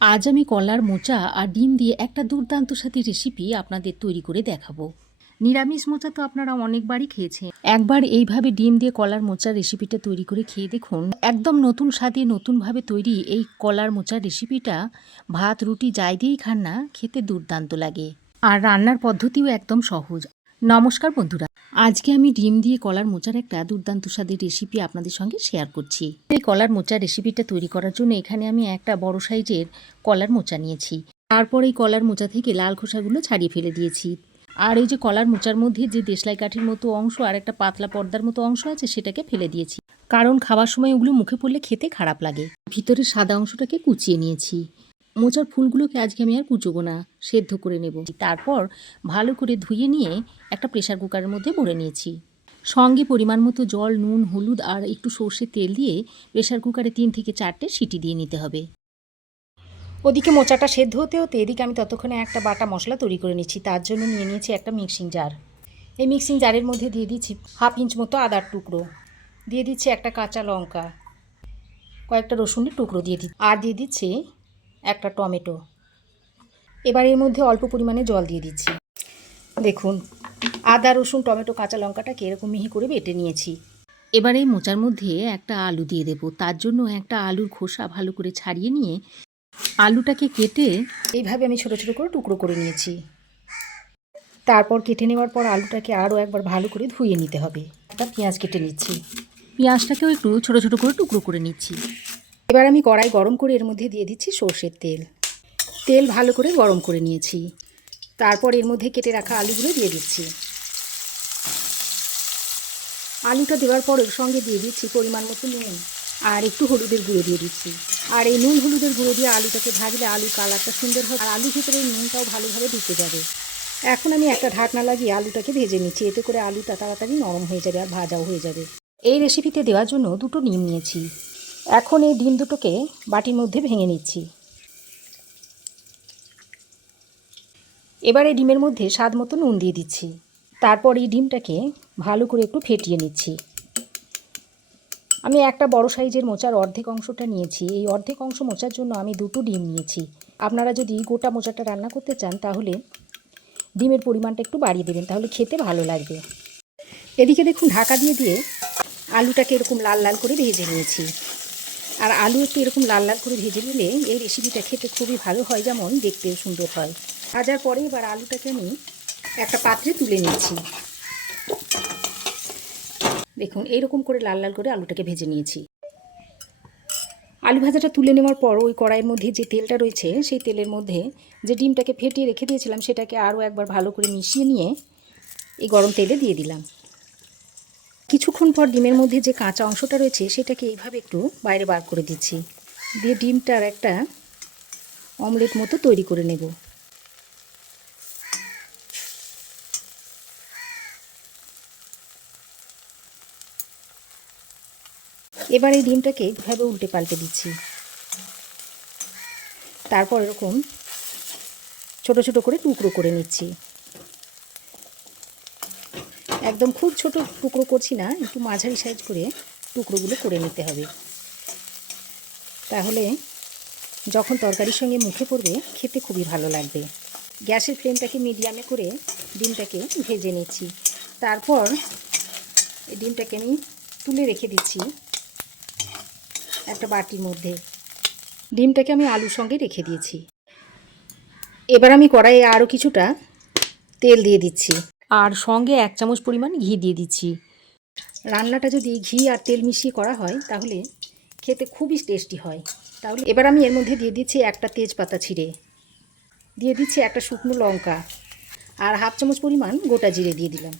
আজ আমি কলার মোচা আর ডিম দিয়ে একটা দুর্দান্ত স্বাদের রেসিপি আপনাদের তৈরি করে দেখাবো। নিরামিষ মোচা তো আপনারা অনেকবারই খেয়েছেন। একবার এইভাবে ডিম দিয়ে কলার মোচার রেসিপিটা তৈরি করে খেয়ে দেখুন। একদম নতুন স্বাদে নতুনভাবে তৈরি এই কলার মোচার রেসিপিটা ভাত রুটি যাই দিয়েই খান না, খেতে দুর্দান্ত লাগে। আর রান্নার পদ্ধতিও একদম সহজ। নমস্কার বন্ধুরা, আজকে আমি ডিম দিয়ে কলার মোচার একটা দুর্দান্ত স্বাদের রেসিপি আপনাদের সঙ্গে শেয়ার করছি। এই কলার মোচার রেসিপিটা তৈরি করার জন্য এখানে আমি একটা বড় সাইজের কলার মোচা নিয়েছি। তারপর এই কলার মোচা থেকে লাল খোসাগুলো ছাড়িয়ে ফেলে দিয়েছি। আর এই যে কলার মোচার মধ্যে যে দেশলাই কাঠির মতো অংশ আর একটা পাতলা পর্দার মতো অংশ আছে সেটাকে ফেলে দিয়েছি, কারণ খাবার সময় ওগুলো মুখে পড়লে খেতে খারাপ লাগে। ভিতরের সাদা অংশটাকে কুচিয়ে নিয়েছি। মোচার ফুলগুলোকে আজকে আমি আর কুচোবো না, সেদ্ধ করে নেব। তারপর ভালো করে ধুয়ে নিয়ে একটা প্রেসার কুকারের মধ্যে ভরে নিয়েছি। সঙ্গে পরিমাণ মতো জল, নুন, হলুদ আর একটু সর্ষের তেল দিয়ে প্রেসার কুকারে 3 থেকে 4টে সিটি দিয়ে নিতে হবে। ওদিকে মোচাটা সেদ্ধ হতে হতে এদিকে আমি ততক্ষণে একটা বাটা মশলা তৈরি করে নিচ্ছি। তার জন্য নিয়ে নিয়েছি একটা মিক্সিং জার। এই মিক্সিং জারের মধ্যে দিয়ে দিচ্ছি 1/2 ইঞ্চ মতো আদার টুকরো, দিয়ে দিচ্ছি একটা কাঁচা লঙ্কা, কয়েকটা রসুনের টুকরো দিয়ে দিচ্ছি, আর দিয়ে দিচ্ছি একটা টমেটো। এবার এর মধ্যে অল্প পরিমাণে জল দিয়ে দিচ্ছি। দেখুন, আদা রসুন টমেটো কাঁচা লঙ্কাটাকে এরকম মিহি করে বেটে নিয়েছি। এবার এই মোচার মধ্যে একটা আলু দিয়ে দেব। তার জন্য একটা আলুর খোসা ভালো করে ছাড়িয়ে নিয়ে আলুটাকে কেটে এইভাবে আমি ছোটো ছোটো করে টুকরো করে নিয়েছি। তারপর কেটে নেওয়ার পর আলুটাকে আরও একবার ভালো করে ধুয়ে নিতে হবে। একটা পেঁয়াজ কেটে নিচ্ছি, পেঁয়াজটাকেও একটু ছোটো ছোটো করে টুকরো করে নিচ্ছি। এবার আমি কড়াই গরম করে এর মধ্যে দিয়ে দিচ্ছি সর্ষের তেল। তেল ভালো করে গরম করে নিয়েছি। তারপর এর মধ্যে কেটে রাখা আলুগুলো দিয়ে দিচ্ছি। আলুটা দেওয়ার পর এর সঙ্গে দিয়ে দিচ্ছি পরিমাণ মতো নুন আর একটু হলুদের গুঁড়ো দিয়ে দিচ্ছি। আর এই নুন হলুদের গুঁড়ো দিয়ে আলুটাকে ভাজলে আলুর কালারটা সুন্দর হবে আর আলুর ভিতরে নুনটাও ভালোভাবে ঢুকে যাবে। এখন আমি একটা ঢাকনা লাগিয়ে আলুটাকে ভেজে নিচ্ছি। এতে করে আলুটা তাড়াতাড়ি নরম হয়ে যাবে আর ভাজাও হয়ে যাবে। এই রেসিপিতে দেওয়ার জন্য 2টো ডিম নিয়েছি। এখন এই ডিম দুটোকে বাটির মধ্যে ভেঙে নিচ্ছি। এবার এই ডিমের মধ্যে স্বাদ মতো নুন দিয়ে দিচ্ছি। তারপর এই ডিমটাকে ভালো করে একটু ফেটিয়ে নিচ্ছি। আমি একটা বড় সাইজের মোচার অর্ধেক অংশটা নিয়েছি। এই অর্ধেক অংশ মোচার জন্য আমি 2টো ডিম নিয়েছি। আপনারা যদি গোটা মোচাটা রান্না করতে চান তাহলে ডিমের পরিমাণটা একটু বাড়িয়ে দেবেন, তাহলে খেতে ভালো লাগবে। এদিকে দেখুন, ঢাকা দিয়ে দিয়ে আলুটাকে এরকম লাল লাল করে ভেজে নিয়েছি। আর আলু একটু এরকম লাল লাল করে ভেজে নিলে এই রেসিপিটা খেতে খুবই ভালো হয়, যেমন দেখতেও সুন্দর হয়। ভাজার পরে এবার আলুটাকে আমি একটা পাত্রে তুলে নিয়েছি। দেখুন, এইরকম করে লাল লাল করে আলুটাকে ভেজে নিয়েছি। আলু ভাজাটা তুলে নেওয়ার পর ওই কড়াইয়ের মধ্যে যে তেলটা রয়েছে সেই তেলের মধ্যে যে ডিমটাকে ফেটিয়ে রেখে দিয়েছিলাম সেটাকে আরও একবার ভালো করে মিশিয়ে নিয়ে এই গরম তেলে দিয়ে দিলাম। কিছুক্ষণ পর ডিমের মধ্যে যে কাঁচা অংশটা রয়েছে সেটাকে এইভাবে একটু বাইরে বার করে দিচ্ছি, দিয়ে ডিমটার একটা অমলেট মতো তৈরি করে নেব। এবার এই ডিমটাকে এইভাবে উল্টে পাল্টে দিচ্ছি। তারপর এরকম ছোট ছোট করে টুকরো করে নিচ্ছি। একদম খুব ছোট টুকরো করছি না, একটু মাঝারি সাইজ করে টুকরোগুলো করে নিতে হবে। তাহলে যখন তরকারির সঙ্গে মুখে পড়বে খেতে খুবই ভালো লাগবে। গ্যাসের ফ্লেমটাকে মিডিয়ামে করে ডিমটাকে ভেজে নিচ্ছি। তারপর এই ডিমটাকে আমি তুলে রেখে দিচ্ছি একটা বাটির মধ্যে। ডিমটাকে আমি আলুর সঙ্গে রেখে দিয়েছি। এবার আমি কড়াইয়ে আরও কিছুটা তেল দিয়ে দিচ্ছি আর সঙ্গে 1 চামচ পরিমাণ ঘি দিয়ে দিচ্ছি। রান্নাটা যদি ঘি আর তেল মিশিয়ে করা হয় তাহলে খেতে খুবই টেস্টি হয়। তাহলে এবার আমি এর মধ্যে দিয়ে দিচ্ছি একটা তেজপাতা ছিঁড়ে, দিয়ে দিচ্ছি একটা শুকনো লঙ্কা আর 1/2 চামচ পরিমাণ গোটা জিরে দিয়ে দিলাম।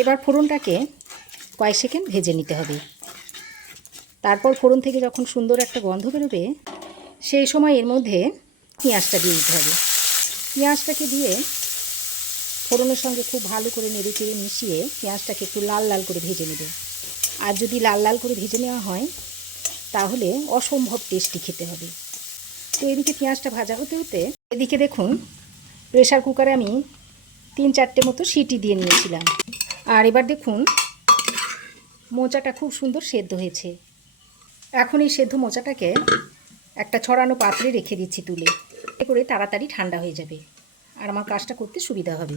এবার ফোড়নটাকে কয়েক সেকেন্ড ভেজে নিতে হবে। তারপর ফোড়ন থেকে যখন সুন্দর একটা গন্ধ বেরোবে সেই সময় এর মধ্যে পেঁয়াজটা দিয়ে দিতে হবে। পেঁয়াজটাকে দিয়ে ফোড়নের সঙ্গে খুব ভালো করে নেড়ে চেড়ে মিশিয়ে পেঁয়াজটাকে একটু লাল লাল করে ভেজে নেবে। আর যদি লাল লাল করে ভেজে নেওয়া হয় তাহলে অসম্ভব টেস্টি খেতে হবে। তো এদিকে পেঁয়াজটা ভাজা হতে হতে এদিকে দেখুন, প্রেসার কুকারে আমি 3-4টে মতো সিটি দিয়ে নিয়েছিলাম। আর এবার দেখুন মোচাটা খুব সুন্দর সেদ্ধ হয়েছে। এখন এই সেদ্ধ মোচাটাকে একটা ছড়ানো পাত্রে রেখে দিচ্ছি তুলে, এতে করে তাড়াতাড়ি ঠান্ডা হয়ে যাবে আর আমার কাজটা করতে সুবিধা হবে।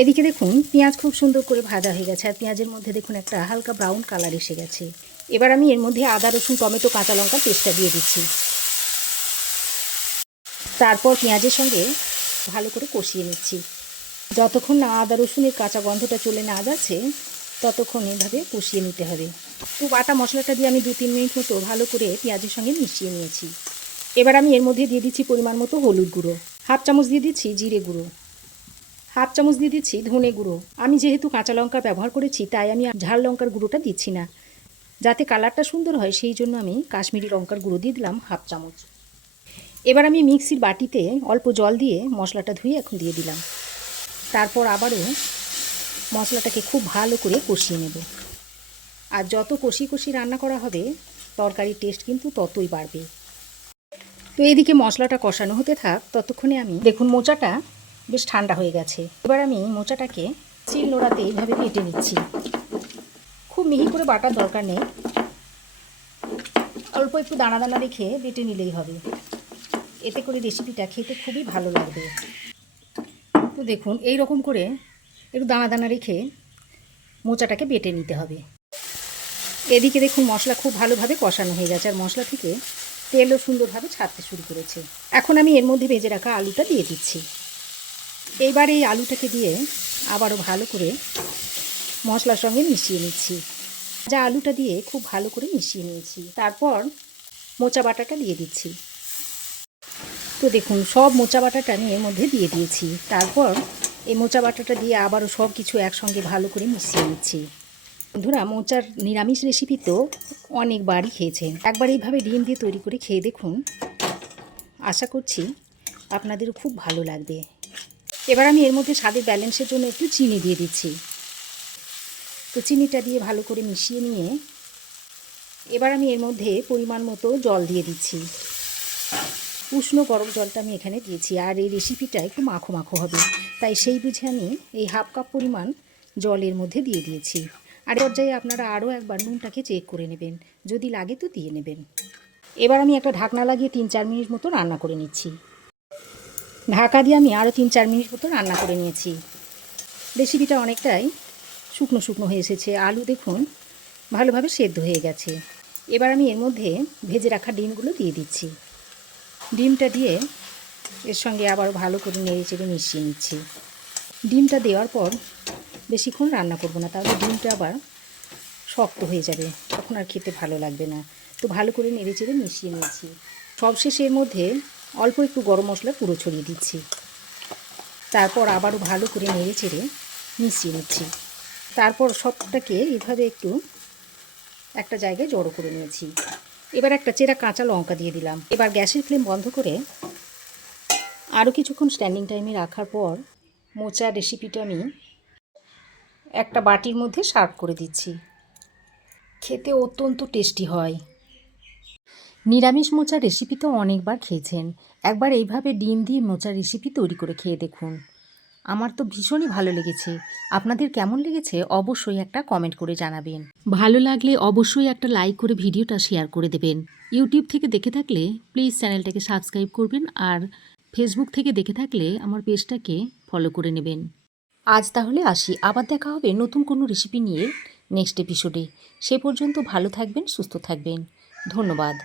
এদিকে দেখুন পেঁয়াজ খুব সুন্দর করে ভাজা হয়ে গেছে, আর পেঁয়াজের মধ্যে দেখুন একটা হালকা ব্রাউন কালার এসে গেছে। এবার আমি এর মধ্যে আদা রসুন টমেটো কাঁচা লঙ্কার পেস্টটা দিয়ে দিচ্ছি। তারপর পেঁয়াজের সঙ্গে ভালো করে কষিয়ে নিচ্ছি। যতক্ষণ না আদা রসুনের কাঁচা গন্ধটা চলে না যাচ্ছে ততক্ষণ এভাবে কষিয়ে নিতে হবে। তো বাটা মশলাটা দিয়ে আমি 2-3 মিনিট মতো ভালো করে পেঁয়াজের সঙ্গে মিশিয়ে নিয়েছি। এবার আমি এর মধ্যে দিয়ে দিচ্ছি পরিমাণ মতো হলুদ গুঁড়ো, হাফ চামচ দিয়ে দিচ্ছি জিরে গুঁড়ো, হাফ চামচ দিয়ে দিচ্ছি ধনে গুঁড়ো। আমি যেহেতু কাঁচা লঙ্কা ব্যবহার করেছি তাই আমি ঝাল লঙ্কার গুঁড়োটা দিচ্ছি না, যাতে কালারটা সুন্দর হয় সেই জন্য আমি কাশ্মীরি লঙ্কার গুঁড়ো দিয়ে দিলাম হাফ চামচ। এবার আমি মিক্সির বাটিতে অল্প জল দিয়ে মশলাটা ধুয়ে এখন দিয়ে দিলাম। তারপর আবারও মশলাটাকে খুব ভালো করে কষিয়ে নেব। আর যত কষি রান্না করা হবে তরকারির টেস্ট কিন্তু ততই বাড়বে। তো এদিকে মশলাটা কষানো হতে থাক, ততক্ষণে আমি দেখুন মোচাটা বেশ ঠান্ডা হয়ে গেছে। এবার আমি মোচাটাকে শিল নোড়াতে এইভাবে বেটে নিচ্ছি। খুব মিহি করে বাটার দরকার নেই, অল্প একটু দানা দানা রেখে বেটে নিলেই হবে। এতে করে রেসিপিটা খেতে খুবই ভালো লাগবে। তো দেখুন এই রকম করে একটু দানা দানা রেখে মোচাটাকে বেটে নিতে হবে। এদিকে দেখুন মশলা খুব ভালোভাবে কষানো হয়ে গেছে, আর মশলা থেকে তেলও সুন্দরভাবে ছাড়তে শুরু করেছে। এখন আমি এর মধ্যে ভেজে রাখা আলুটা দিয়ে দিচ্ছি। এইবার এই আলুটাকে দিয়ে আবারও ভালো করে মশলার সঙ্গে মিশিয়ে নিচ্ছি। যা আলুটা দিয়ে খুব ভালো করে মিশিয়ে নিয়েছি। তারপর মোচা বাটাটা দিয়ে দিচ্ছি। তো দেখুন সব মোচা বাটাটা আমি এর মধ্যে দিয়ে দিয়েছি। তারপর এই মোচা বাটাটা দিয়ে আবারও সব কিছু একসঙ্গে ভালো করে মিশিয়ে নিচ্ছি। বন্ধুরা, মোচার নিরামিষ রেসিপি তো অনেকবারই খেয়েছেন, একবার এইভাবে ডিম দিয়ে তৈরি করে খেয়ে দেখুন, আশা করছি আপনাদেরও খুব ভালো লাগবে। এবার আমি এর মধ্যে স্বাদের ব্যালেন্সের জন্য একটু চিনি দিয়ে দিচ্ছি। তো চিনিটা দিয়ে ভালো করে মিশিয়ে নিয়ে এবার আমি এর মধ্যে পরিমাণ মতো জল দিয়ে দিচ্ছি। উষ্ণ গরম জলটা আমি এখানে দিয়েছি, আর এই রেসিপিটা একটু মাখো মাখো হবে, তাই সেই বুঝে আমি এই হাফ কাপ পরিমাণ জলের মধ্যে দিয়ে দিয়েছি। আর পর্যায়ে আপনারা আরও একবার নুনটাকে চেক করে নেবেন, যদি লাগে তো দিয়ে নেবেন। এবার আমি একটা ঢাকনা লাগিয়ে 3-4 মিনিট মতো রান্না করে নিচ্ছি। ঢাকা দিয়ে আমি আরও 3-4 মিনিট মতো রান্না করে নিয়েছি। রেসিপিটা অনেকটাই শুকনো শুকনো হয়ে এসেছে, আলু দেখুন ভালোভাবে সেদ্ধ হয়ে গেছে। এবার আমি এর মধ্যে ভেজে রাখা ডিমগুলো দিয়ে দিচ্ছি। ডিমটা দিয়ে এর সঙ্গে আবার ভালো করে নেড়ে চেড়ে মিশিয়ে নিচ্ছি। ডিমটা দেওয়ার পর বেশিক্ষণ রান্না করব না, তাহলে ডিমটা আবার শক্ত হয়ে যাবে, তখন আর খেতে ভালো লাগবে না। তো ভালো করে নেড়ে চেড়ে মিশিয়ে নিয়েছি। সবশেষে এর মধ্যে অল্প একটু গরম মশলা পুরো ছড়িয়ে দিচ্ছি। তারপর আবারও ভালো করে নেড়ে চেড়ে মিশিয়ে নিচ্ছি। তারপর সবটাকে এভাবে একটু একটা জায়গায় জড়ো করে নিয়েছি। এবার একটা চেরা কাঁচা লঙ্কা দিয়ে দিলাম। এবার গ্যাসের ফ্লেম বন্ধ করে আরও কিছুক্ষণ স্ট্যান্ডিং টাইমে রাখার পর মোচার রেসিপিটা আমি একটা বাটির মধ্যে সার্ভ করে দিচ্ছি। খেতে অত্যন্ত টেস্টি হয়। নিরামিষ মোচার রেসিপি তো অনেকবার খেয়েছেন, একবার এইভাবে ডিম দিয়ে মোচার রেসিপি তৈরি করে খেয়ে দেখুন। আমার তো ভীষণই ভালো লেগেছে। আপনাদের কেমন লেগেছে অবশ্যই একটা কমেন্ট করে জানাবেন। ভালো লাগলে অবশ্যই একটা লাইক করে ভিডিওটা শেয়ার করে দেবেন। ইউটিউব থেকে দেখে থাকলে প্লিজ চ্যানেলটাকে সাবস্ক্রাইব করবেন, আর ফেসবুক থেকে দেখে থাকলে আমার পেজটাকে ফলো করে নেবেন। আজ তাহলে আসি, আবার দেখা হবে নতুন কোনো রেসিপি নিয়ে নেক্সট এপিসোডে। সে পর্যন্ত ভালো থাকবেন, সুস্থ থাকবেন। ধন্যবাদ।